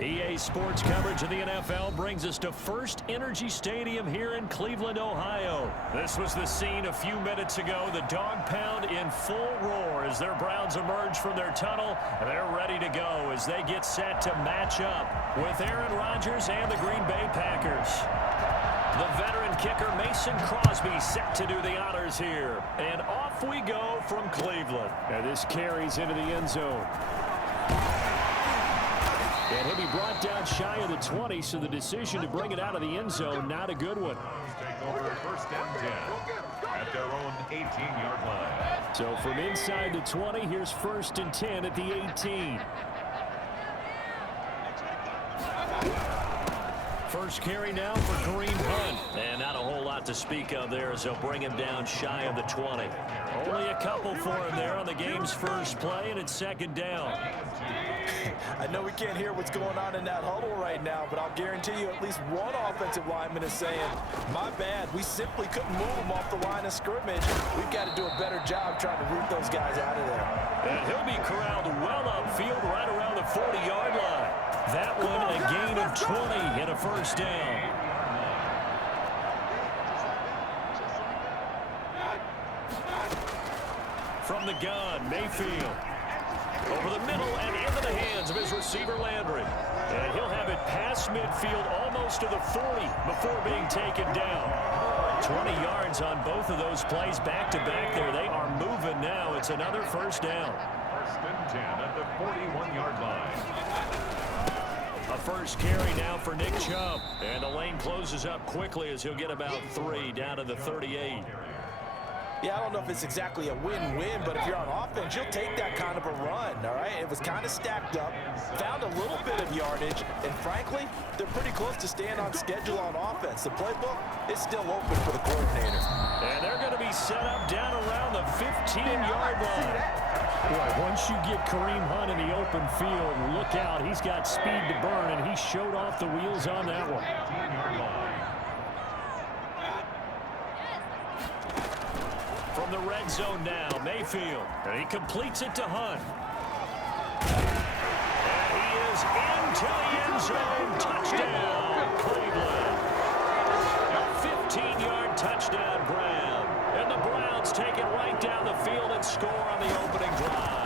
EA Sports coverage of the NFL brings us to First Energy Stadium here in Cleveland, Ohio. This was the scene a few minutes ago. The dog pound in full roar as their Browns emerge from their tunnel. They're ready to go as they get set to match up with Aaron Rodgers and the Green Bay Packers. The veteran kicker Mason Crosby set to do the honors here. And off we go from Cleveland. And this carries into the end zone. And he'll be brought down shy of the 20, so the decision to bring it out of the end zone, not a good one. Take over first and 10 at their own 18-yard line. So from inside the 20, here's first and 10 at the 18. First carry now for Kareem Hunt. And not a whole lot to speak of there as they'll bring him down shy of the 20. Only a couple for him there on the game's first play, and it's second down. I know we can't hear what's going on in that huddle right now, but I'll guarantee you at least one offensive lineman is saying, my bad, we simply couldn't move them off the line of scrimmage. We've got to do a better job trying to root those guys out of there. And he'll be corralled well upfield right around the 40-yard line. That one a gain of 20 and a first down. From the gun, Mayfield. Over the middle and into the hands of his receiver, Landry. And he'll have it past midfield almost to the 40 before being taken down. 20 yards on both of those plays back-to-back there. They are moving now. It's another first down. First and 10 at the 41-yard line. A first carry now for Nick Chubb. And the lane closes up quickly as he'll get about 3 down to the 38. Yeah, I don't know if it's exactly a win-win, but if you're on offense, you'll take that kind of a run, all right? It was kind of stacked up, found a little bit of yardage, and frankly, they're pretty close to staying on schedule on offense. The playbook is still open for the coordinator. And they're going to be set up down around the 15-yard line. Boy, once you get Kareem Hunt in the open field, look out. He's got speed to burn, and he showed off the wheels on that one. 18-yard line. From the red zone now, Mayfield. And he completes it to Hunt. And he is into the end zone. Touchdown, Cleveland. A 15-yard touchdown grab. And the Browns take it right down the field and score on the opening drive.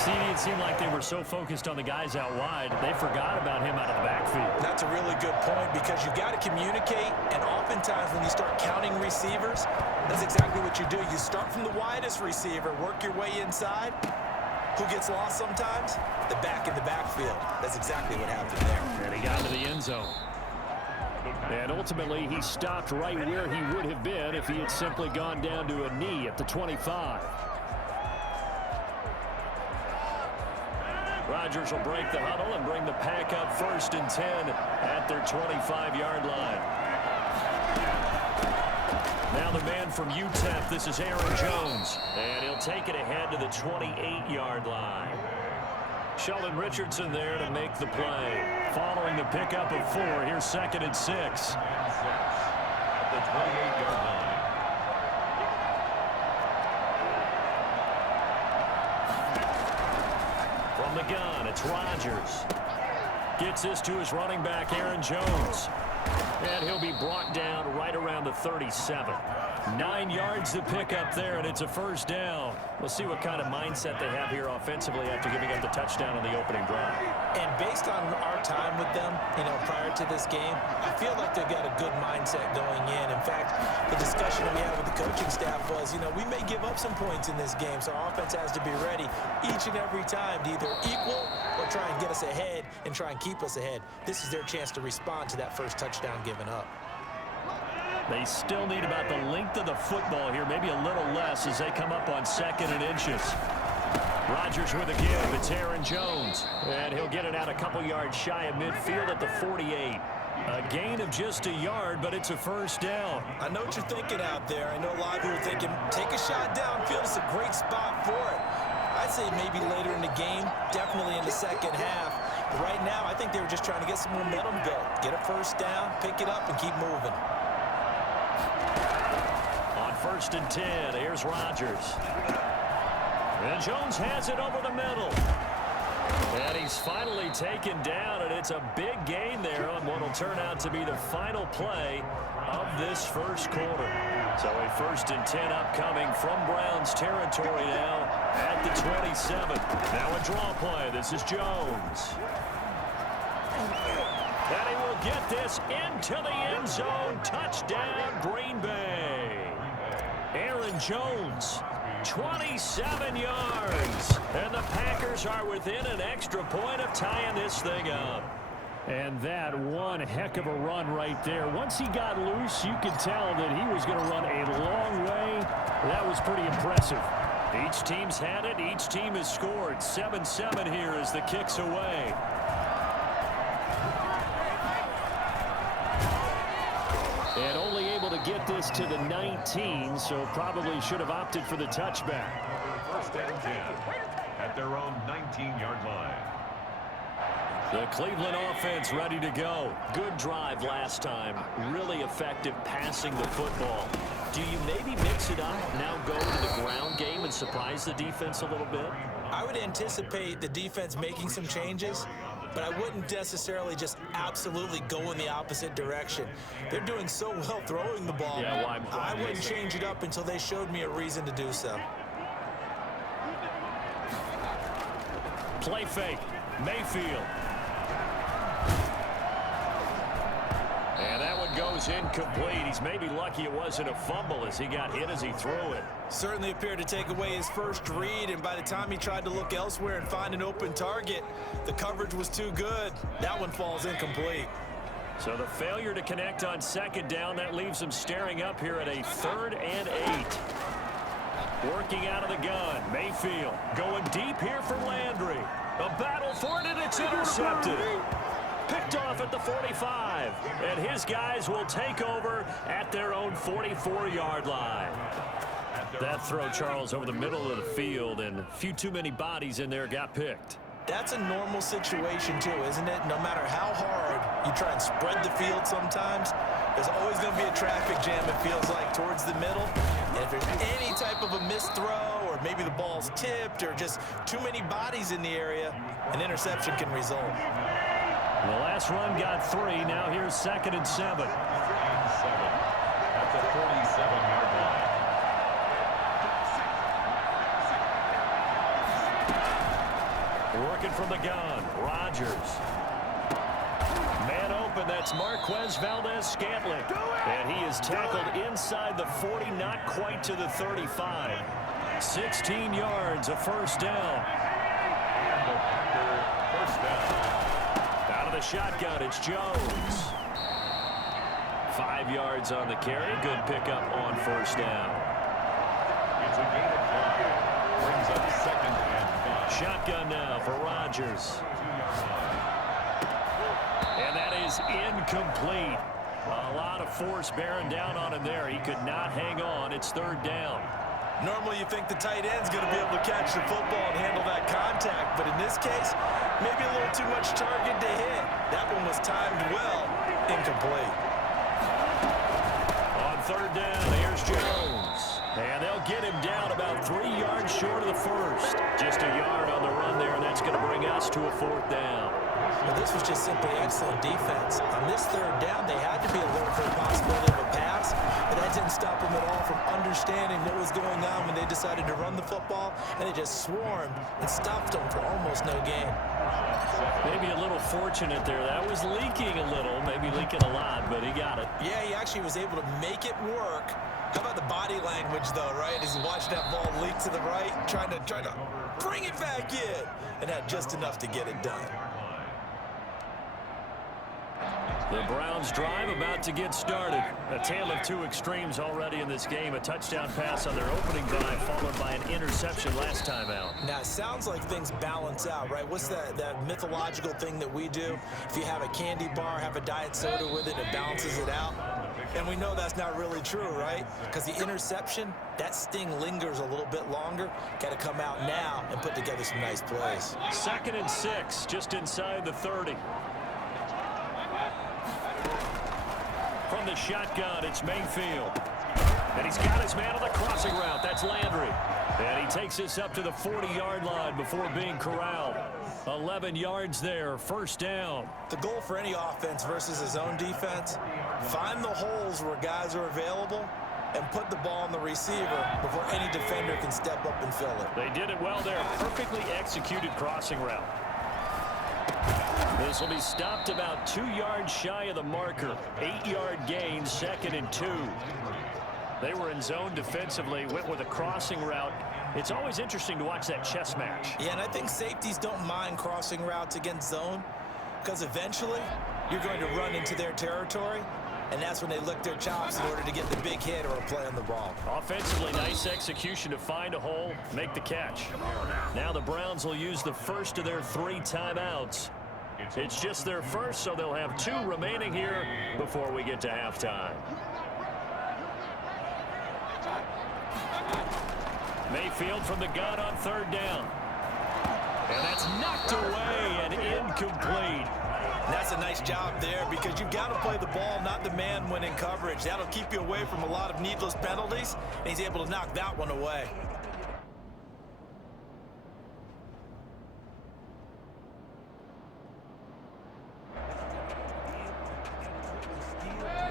See, it seemed like they were so focused on the guys out wide, they forgot about him out of the backfield. That's a really good point because you got to communicate, and oftentimes when you start counting receivers, that's exactly what you do. You start from the widest receiver, work your way inside. Who gets lost sometimes? The back in the backfield. That's exactly what happened there. And he got to the end zone. And ultimately, he stopped right where he would have been if he had simply gone down to a knee at the 25. Rodgers will break the huddle and bring the pack up first and 10 at their 25-yard line. Now the man from UTEP, this is Aaron Jones. And he'll take it ahead to the 28-yard line. Sheldon Richardson there to make the play. Following the pickup of 4, here's second and 6. At the 28-yard line. From the gun, it's Rodgers. Gets this to his running back, Aaron Jones. And he'll be brought down right around the 37. 9 yards to pick up there, and it's a first down. We'll see what kind of mindset they have here offensively after giving up the touchdown on the opening drive. And based on our time with them, prior to this game, I feel like they've got a good mindset going in. In fact, the discussion that we had with the coaching staff was, we may give up some points in this game, so our offense has to be ready each and every time to either equal or try and get us ahead and try and keep us ahead. This is their chance to respond to that first touchdown given up. They still need about the length of the football here, maybe a little less as they come up on 2nd and inches. Rodgers with a give. It's Aaron Jones. And he'll get it out a couple yards shy of midfield at the 48. A gain of just a yard, but it's a first down. I know what you're thinking out there. I know a lot of people are thinking, take a shot downfield. It's a great spot for it. I'd say maybe later in the game, definitely in the second half. But right now, I think they were just trying to get some momentum built. Get a first down, pick it up, and keep moving. On 1st and 10, here's Rodgers. And Jones has it over the middle. he's finally taken down, and it's a big gain there on what will turn out to be the final play of this first quarter. So a 1st and 10 upcoming from Browns territory now at the 27. Now a draw play. This is Jones. And he will get this into the end zone. Touchdown, Green Bay. Aaron Jones, 27 yards. And the Packers are within an extra point of tying this thing up. And that one heck of a run right there. Once he got loose, you could tell that he was going to run a long way. That was pretty impressive. Each team's had it. Each team has scored. 7-7 here as the kick's away. And only able to get this to the 19, so probably should have opted for the touchback. 1st and 10 at their own 19-yard line. The Cleveland offense ready to go. Good drive last time. Really effective passing the football. Do you maybe mix it up, now go to the ground game and surprise the defense a little bit? I would anticipate the defense making some changes, but I wouldn't necessarily just absolutely go in the opposite direction. They're doing so well throwing the ball. Yeah, well, I wouldn't change it up until they showed me a reason to do so. Play fake. Mayfield. And that one goes incomplete. He's maybe lucky it wasn't a fumble as he got hit as he threw it. Certainly appeared to take away his first read, and by the time he tried to look elsewhere and find an open target, the coverage was too good. That one falls incomplete. So the failure to connect on 2nd down, that leaves him staring up here at a 3rd and 8. Working out of the gun. Mayfield going deep here for Landry. A battle for it, and it's intercepted. Picked off at the 45, and his guys will take over at their own 44-yard line. That throw, Charles, over the middle of the field, and a few too many bodies in there got picked. That's a normal situation, too, isn't it? No matter how hard you try and spread the field sometimes, there's always going to be a traffic jam, it feels like, towards the middle. And if there's any type of a missed throw, or maybe the ball's tipped, or just too many bodies in the area, an interception can result. The last run got 3. Now here's 2nd and 7. 3 and 7 at the 47-yard line. Working from the gun. Rodgers. Man open. That's Marquez Valdez-Scantling. And he is tackled inside the 40, not quite to the 35. 16 yards, a 1st down. And the Packer 1st down. Out of the shotgun, it's Jones. 5 yards on the carry. Good pickup on 1st down. It's a gain of 5. Brings up 2nd and 5. Shotgun now for Rodgers. 2-yard line. And that is incomplete. A lot of force bearing down on him there. He could not hang on. It's 3rd down. Normally you think the tight end's going to be able to catch the football and handle that contact, but in this case, maybe a little too much target to hit. That one was timed well, incomplete. On 3rd down, here's Jones. And they'll get him down about 3 yards short of the 1st. Just a yard on the run there, and that's going to bring us to a 4th down. Well, this was just simply excellent defense. On this 3rd down, they had to be alert for the possibility of a pass, but that didn't stop them at all from understanding what was going on when they decided to run the football, and they just swarmed and stopped them for almost no gain. Maybe a little fortunate there. That was leaking a little, maybe leaking a lot, but he got it. Yeah, he actually was able to make it work. How about the body language, though, right? As he watched that ball leak to the right, trying to bring it back in, and had just enough to get it done. The Browns drive about to get started. A tale of 2 extremes already in this game. A touchdown pass on their opening drive, followed by an interception last time out. Now, it sounds like things balance out, right? What's that mythological thing that we do? If you have a candy bar, have a diet soda with it, it balances it out. And we know that's not really true, right? Because the interception, that sting lingers a little bit longer. Got to come out now and put together some nice plays. 2nd and 6, just inside the 30. From the shotgun, it's Mayfield. And he's got his man on the crossing route. That's Landry. And he takes this up to the 40-yard line before being corralled. 11 yards there, first down. The goal for any offense versus his own defense, find the holes where guys are available and put the ball on the receiver before any defender can step up and fill it. They did it well there. Perfectly executed crossing route. This will be stopped about 2 yards shy of the marker. 8-yard gain, 2nd and 2. They were in zone defensively, went with a crossing route. It's always interesting to watch that chess match. Yeah, and I think safeties don't mind crossing routes against zone because eventually you're going to run into their territory, and that's when they lick their chops in order to get the big hit or a play on the ball. Offensively, nice execution to find a hole, make the catch. Now the Browns will use the first of their 3 timeouts. It's just their first, so they'll have 2 remaining here before we get to halftime. Mayfield from the gun on 3rd down. And that's knocked away and incomplete. That's a nice job there because you've got to play the ball, not the man when in coverage. That'll keep you away from a lot of needless penalties, and he's able to knock that one away.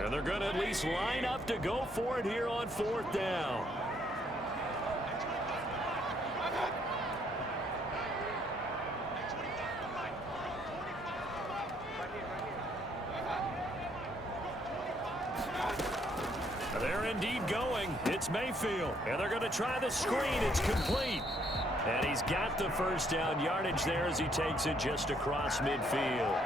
And they're going to at least line up to go for it here on 4th down. They're indeed going. It's Mayfield. And they're going to try the screen. It's complete. And he's got the first down yardage there as he takes it just across midfield.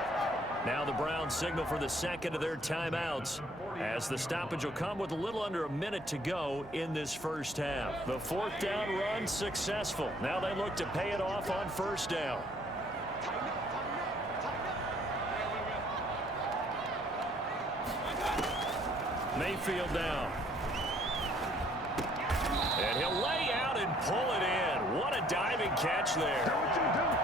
Now the Browns signal for the 2nd of their timeouts as the stoppage will come with a little under a minute to go in this first half. The 4th down run successful. Now they look to pay it off on 1st down. Mayfield down. And he'll lay out and pull it in. What a diving catch there.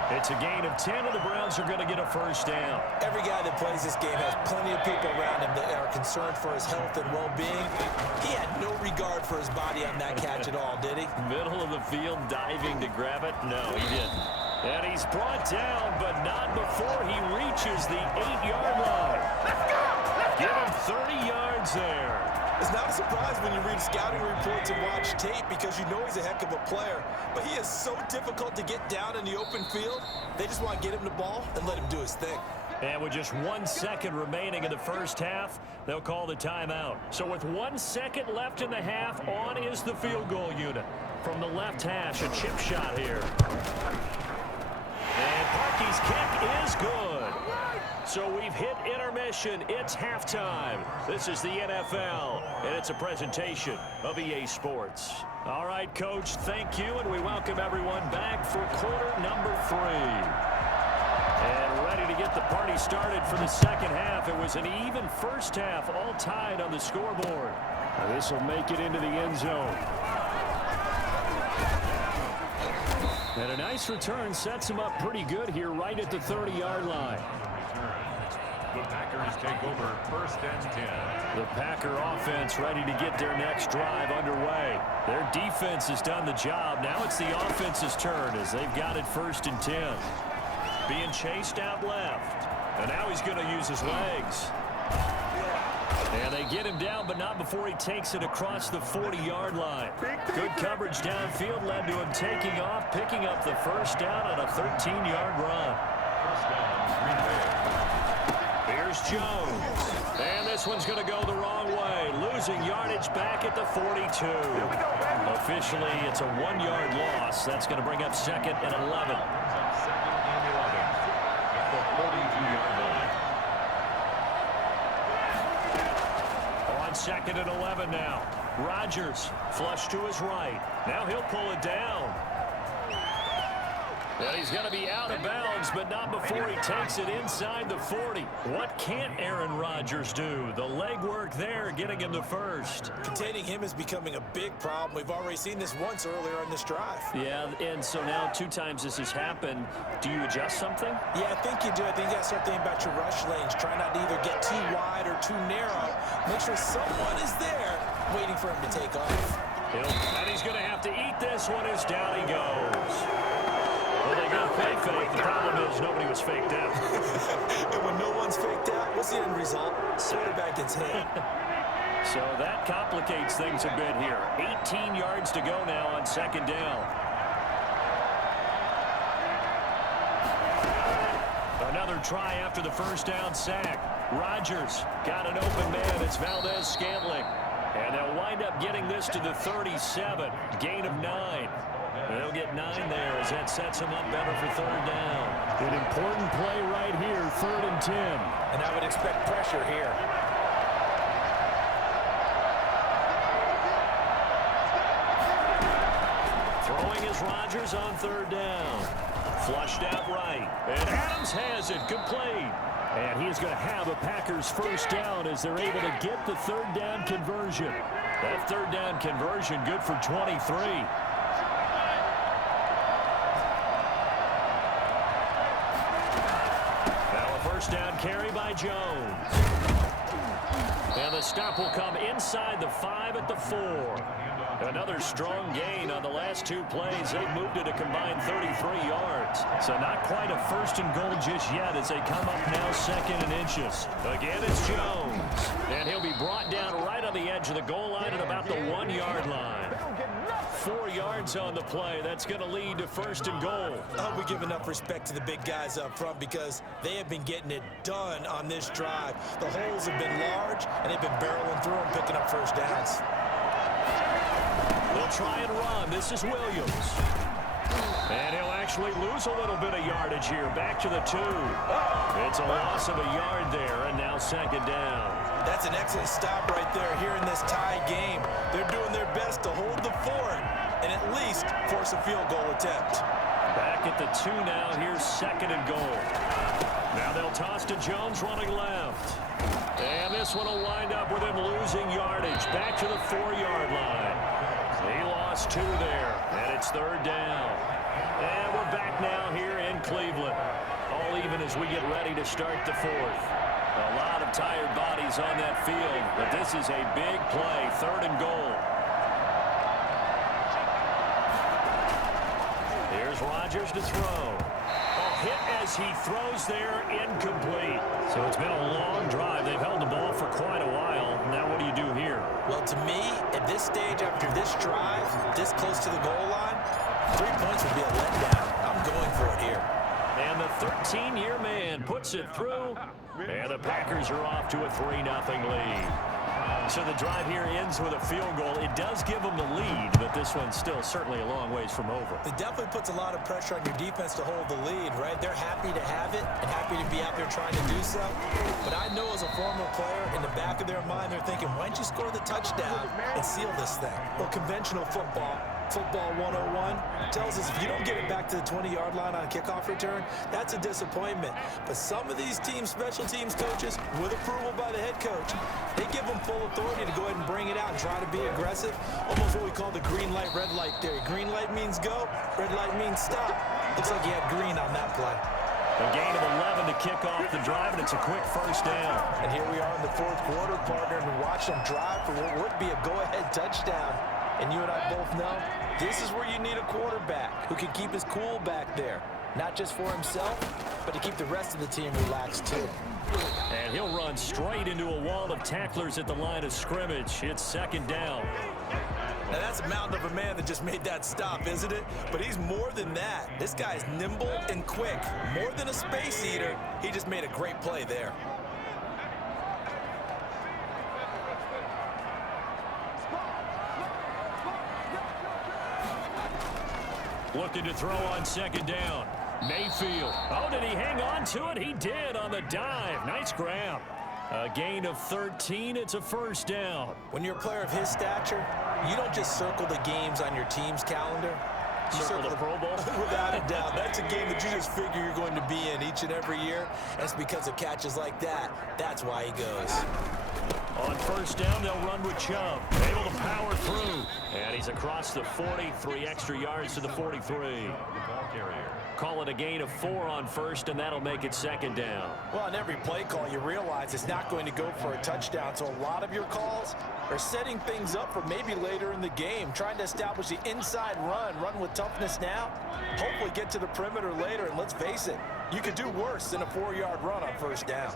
It's a gain of 10, and the Browns are going to get a first down. Every guy that plays this game has plenty of people around him that are concerned for his health and well-being. He had no regard for his body on that catch at all, did he? Middle of the field, diving to grab it? No, he didn't. And he's brought down, but not before he reaches the 8-yard line. Give him 30 yards there. It's not a surprise when you read scouting reports and watch tape because you know he's a heck of a player. But he is so difficult to get down in the open field. They just want to get him the ball and let him do his thing. And with just 1 second remaining in the first half, they'll call the timeout. So with 1 second left in the half, on is the field goal unit. From the left hash, a chip shot here. And Parkey's kick is good. So we've hit intermission. It's halftime. This is the NFL, and it's a presentation of EA Sports. All right, Coach, thank you, and we welcome everyone back for quarter number 3. And ready to get the party started for the second half. It was an even first half, all tied on the scoreboard. This will make it into the end zone. And a nice return sets him up pretty good here right at the 30-yard line. The Packers take over 1st and 10. The Packer offense ready to get their next drive underway. Their defense has done the job. Now it's the offense's turn as they've got it 1st and 10. Being chased out left. And now he's going to use his legs. And they get him down, but not before he takes it across the 40-yard line. Good coverage downfield led to him taking off, picking up the first down on a 13-yard run. Here's Jones. And this one's going to go the wrong way. Losing yardage back at the 42. Officially, it's a 1-yard loss. That's going to bring up 2nd and 11. On 2nd and 11 now. Rodgers flush to his right. Now he'll pull it down. And he's going to be out of bounds, but not before he takes it inside the 40. What can't Aaron Rodgers do? The legwork there, getting him the first. Containing him is becoming a big problem. We've already seen this once earlier in this drive. Yeah, and so now 2 times this has happened. Do you adjust something? Yeah, I think you do. I think you got to start thinking about your rush lanes. Try not to either get too wide or too narrow. Make sure someone is there waiting for him to take off. And he's going to have to eat this one as down he goes. Well, they got play fake. The problem is nobody was faked out. And when no one's faked out, what's the end result? Quarterback gets hit. So that complicates things a bit here. 18 yards to go now on second down. Another try after the first down sack. Rodgers got an open man. It's Valdez-Scantling. And they'll wind up getting this to the 37. Gain of 9. They'll get 9 there as that sets them up better for third down. An important play right here, 3rd and 10. And I would expect pressure here. Throwing is Rodgers on third down. Flushed out right. And Adams has it. Complete. And he's going to have a Packers first down as they're able to get the third down conversion. That third down conversion good for 23. Now a first down carry by Jones. And the stop will come inside the 5 at the 4. Another strong gain on the last 2 plays. They've moved it a combined 33 yards. So not quite a first and goal just yet as they come up now 2nd and inches. Again, it's Jones. And he'll be brought down right on the edge of the goal line at about the 1-yard line. 4 yards on the play. That's going to lead to first and goal. I hope we give enough respect to the big guys up front because they have been getting it done on this drive. The holes have been large, and they've been barreling through them, picking up first downs. They'll try and run. This is Williams. And he'll actually lose a little bit of yardage here. Back to the 2. It's a loss of a yard there, and now second down. That's an excellent stop right there here in this tie game. They're doing their best to hold the fort and at least force a field goal attempt. Back at the 2 now. Here's second and goal. Now they'll toss to Jones running left. And this one will wind up with him losing yardage. Back to the 4-yard line. He lost 2 there, and it's third down. And we're back now here in Cleveland. All even as we get ready to start the 4th. A lot of tired bodies on that field, but this is a big play, 3rd and goal. Here's Rodgers to throw. Hit as he throws there, incomplete. So it's been a long drive. They've held the ball for quite a while. Now what do you do here? Well, to me, at this stage, after this drive, this close to the goal line, 3 points would be a letdown. I'm going for it here. And the 13-year man puts it through. And the Packers are off to a 3-0 lead. So the drive here ends with a field goal. It does give them the lead, but this one's still certainly a long ways from over. It definitely puts a lot of pressure on your defense to hold the lead, right? They're happy to have it and happy to be out there trying to do so. But I know as a former player, in the back of their mind, they're thinking, why don't you score the touchdown and seal this thing? Well, conventional football 101, tells us if you don't get it back to the 20-yard line on a kickoff return, that's a disappointment. But some of these teams, special teams coaches, with approval by the head coach, they give them full authority to go ahead and bring it out and try to be aggressive. Almost what we call the green light, red light theory. Green light means go, red light means stop. Looks like he had green on that play. A gain of 11 to kick off the drive, and it's a quick first down. And here we are in the 4th quarter, partner, and watch them drive for what would be a go-ahead touchdown. And you and I both know this is where you need a quarterback who can keep his cool back there. Not just for himself, but to keep the rest of the team relaxed too. And he'll run straight into a wall of tacklers at the line of scrimmage. It's second down. Now that's a mountain of a man that just made that stop, isn't it? But he's more than that. This guy's nimble and quick. More than a space eater, he just made a great play there. Looking to throw on second down. Mayfield. Oh, did he hang on to it? He did on the dive. Nice grab. A gain of 13. It's a first down. When you're a player of his stature, you don't just circle the games on your team's calendar. You Circle the Pro Bowl? Without a doubt. That's a game that you just figure you're going to be in each and every year. And it's because of catches like that. That's why he goes. On first down, they'll run with Chubb. Able to power through. And he's across the 40. 3 extra yards to the 43. call it a gain of 4 on first, and that'll make it second down. Well, on every play call, you realize it's not going to go for a touchdown. So a lot of your calls are setting things up for maybe later in the game, trying to establish the inside run with toughness now, hopefully get to the perimeter later. And let's face it, you could do worse than a 4-yard run on first down.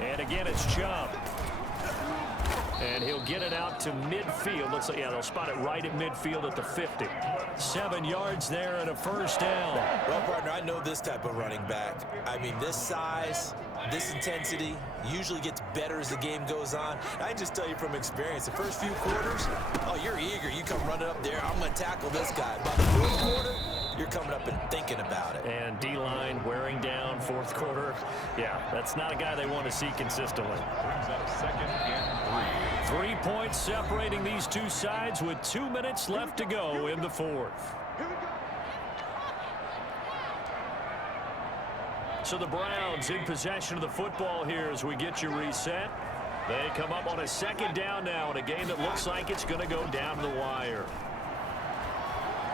And again, it's Chubb. And he'll get it out to midfield. Looks like, yeah, they'll spot it right at midfield at the 50. 7 yards there and a first down. Well, partner, I know this type of running back. I mean, this size, this intensity usually gets better as the game goes on. I just tell you from experience, the first few quarters, oh, you're eager. You come running up there, I'm going to tackle this guy. By the fourth quarter, you're coming up and thinking about it. And D-line wearing down fourth quarter. Yeah, that's not a guy they want to see consistently. Brings up 2nd and 3. 3 points separating these two sides with 2 minutes left to go in the fourth. So the Browns in possession of the football here as we get you reset. They come up on a second down now in a game that looks like it's going to go down the wire.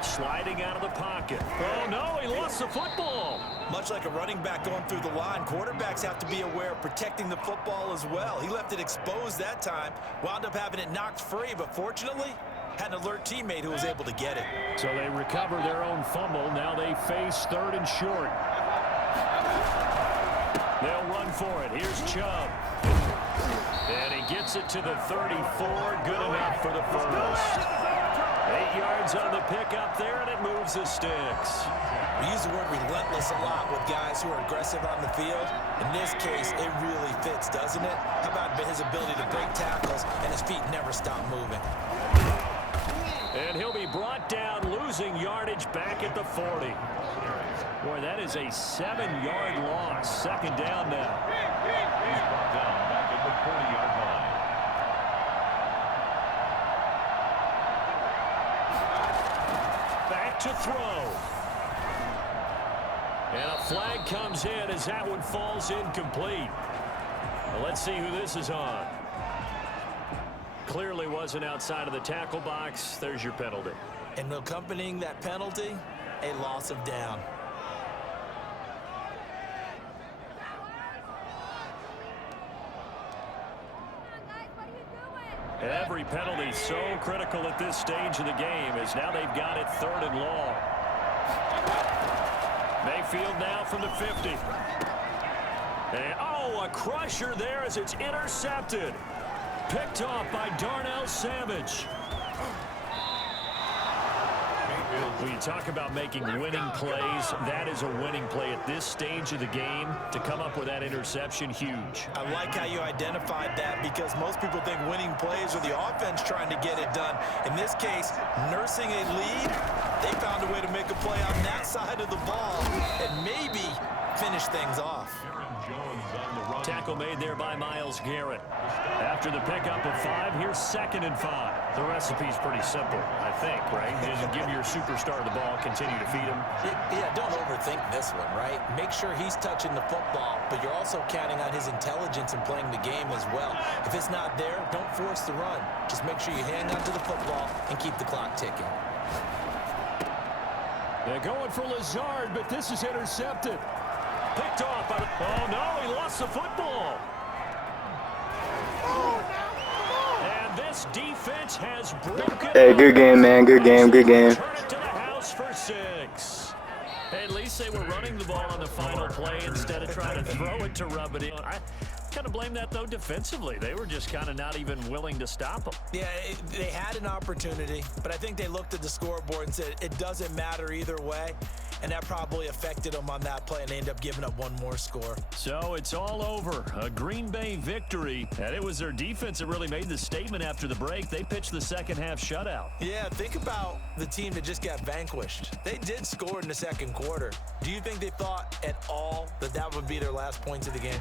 Sliding out of the pocket. Oh, no, he lost the football. Much like a running back going through the line, quarterbacks have to be aware of protecting the football as well. He left it exposed that time, wound up having it knocked free, but fortunately, had an alert teammate who was able to get it. So they recover their own fumble. Now they face 3rd and short. They'll run for it. Here's Chubb. And he gets it to the 34. Good enough for the first. 8 yards on the pickup there, and it moves the sticks. We use the word relentless a lot with guys who are aggressive on the field. In this case, it really fits, doesn't it? How about his ability to break tackles and his feet never stop moving? And he'll be brought down, losing yardage back at the 40. Boy, that is a 7-yard loss. Second down now. He's brought down back at the 40-yard line. Back to throw. And a flag comes in as that one falls incomplete. Well, let's see who this is on. Clearly wasn't outside of the tackle box. There's your penalty. And accompanying that penalty, a loss of down. Every penalty so critical at this stage of the game as now they've got it 3rd and long. Mayfield now from the 50. And, oh, a crusher there as it's intercepted. Picked off by Darnell Savage. When you talk about making winning plays, that is a winning play at this stage of the game. To come up with that interception, huge. I like how you identified that because most people think winning plays are the offense trying to get it done. In this case, nursing a lead, they found a way to make a play on that side of the ball and maybe finish things off. Tackle made there by Myles Garrett. After the pickup of 5, here's 2nd and 5. The recipe's pretty simple, I think, right? Just give your superstar the ball, continue to feed him. Yeah, don't overthink this one, right? Make sure he's touching the football, but you're also counting on his intelligence in playing the game as well. If it's not there, don't force the run. Just make sure you hang on to the football and keep the clock ticking. They're going for Lazard, but this is intercepted. Picked off by the... Oh, no, he lost the football. And this defense has broken... Hey, good game, man. Good game, good game. Turn it to the house for 6. At least they were running the ball on the final play instead of trying to throw it to rub it in. I kind of blame that, though, defensively. They were just kind of not even willing to stop them. Yeah, they had an opportunity, but I think they looked at the scoreboard and said it doesn't matter either way. And that probably affected them on that play, and they ended up giving up one more score. So it's all over. A Green Bay victory. And it was their defense that really made the statement after the break. They pitched the second half shutout. Yeah, think about the team that just got vanquished. They did score in the second quarter. Do you think they thought at all that that would be their last points of the game?